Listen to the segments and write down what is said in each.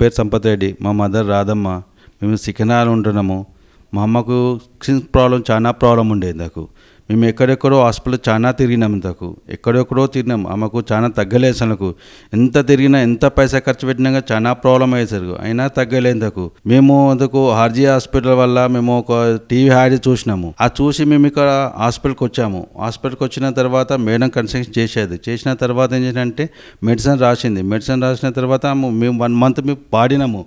పేరు సంపత్ రెడ్డి, మా మదర్ రాధమ్మ. మేము సికింద్రాబాద్లో ఉంటున్నాము. మా అమ్మకు స్కిన్ ప్రాబ్లం, చాలా ప్రాబ్లం ఉండేది నాకు. మేము ఎక్కడెక్కడో హాస్పిటల్ చాలా తిరిగినాం. ఇంతకు ఎక్కడెక్కడో తిరిగినాం. ఆమెకు చాలా తగ్గలేదు. అసలు ఎంత తిరిగినా, ఎంత పైసా ఖర్చు పెట్టినా చాలా ప్రాబ్లం అయ్యేసరికి అయినా తగ్గలేదు నాకు. మేము అందుకు ఆర్జీ హాస్పిటల్ వల్ల మేము ఒక టీవీ యాడ్ చూసినాము. ఆ చూసి మేము ఇక్కడ హాస్పిటల్కి వచ్చాము. హాస్పిటల్కి వచ్చిన తర్వాత మేడం కన్సల్ట్ చేసిన తర్వాత ఏం చేసినంటే మెడిసిన్ రాసింది. మెడిసిన్ రాసిన తర్వాత మేము 1 మంత్ మేము వాడినాము.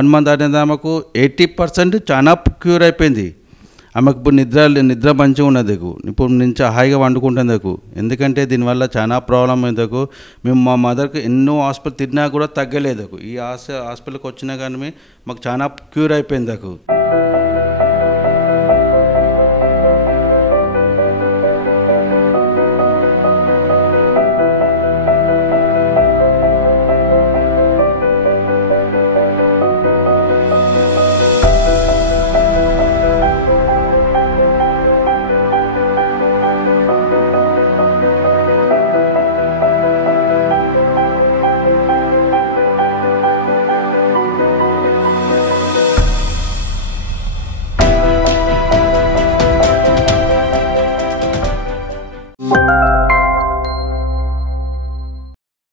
1 మంత్ ఆడిన ఆమెకు 80% చాలా క్యూర్ అయిపోయింది. ఆమెకు ఇప్పుడు నిద్ర మంచిగా ఉన్నది. ఇప్పుడు నుంచి హాయిగా వండుకుంటుంది. ఎందుకంటే దీనివల్ల చాలా ప్రాబ్లం అయిందకు. మేము మా మదర్కి ఎన్నో హాస్పిటల్ తిరిగినా కూడా తగ్గలేదు. ఈ హాస్పిటల్కి వచ్చినా కానీ మాకు చాలా క్యూర్ అయిపోయింది.